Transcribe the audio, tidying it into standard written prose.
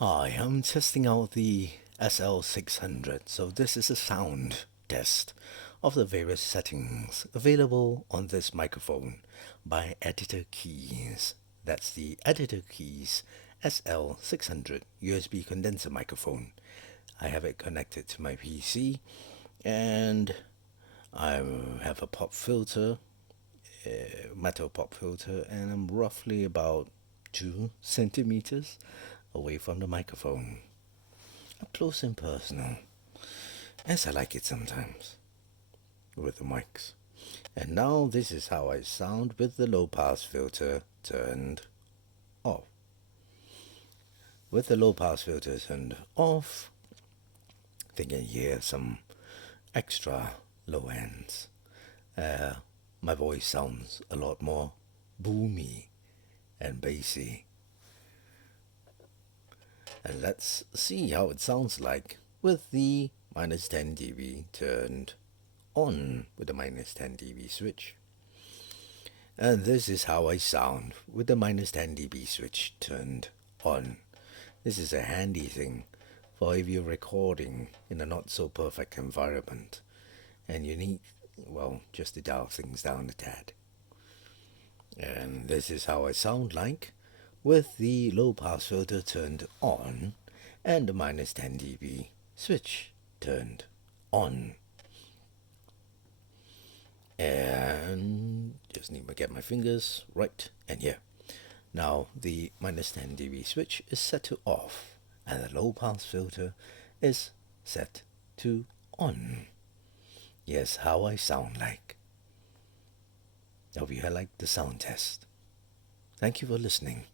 I am testing out the SL600, so this is a sound test of the various settings available on this microphone by Editor Keys. That's the Editor Keys SL600 USB condenser microphone. I have it connected to my PC and I have a pop filter, a metal pop filter, and I'm roughly about 2 centimeters away from the microphone. Up close and personal, as I like it sometimes, with the mics. And now this is how I sound with the low pass filter turned off. With the low pass filter turned off, they can hear some extra low ends. My voice sounds a lot more boomy and bassy. And let's see how it sounds like with the minus 10 dB turned on with the minus 10 dB switch. And this is how I sound with the minus 10 dB switch turned on. This is a handy thing for if you're recording in a not so perfect environment and you need, well, just to dial things down a tad. And this is how I sound like with the low pass filter turned on and the minus 10 dB switch turned on. And just need to get my fingers right and here. Now the minus 10 dB switch is set to off and the low pass filter is set to on. Yes, how I sound like. I hope you liked the sound test. Thank you for listening.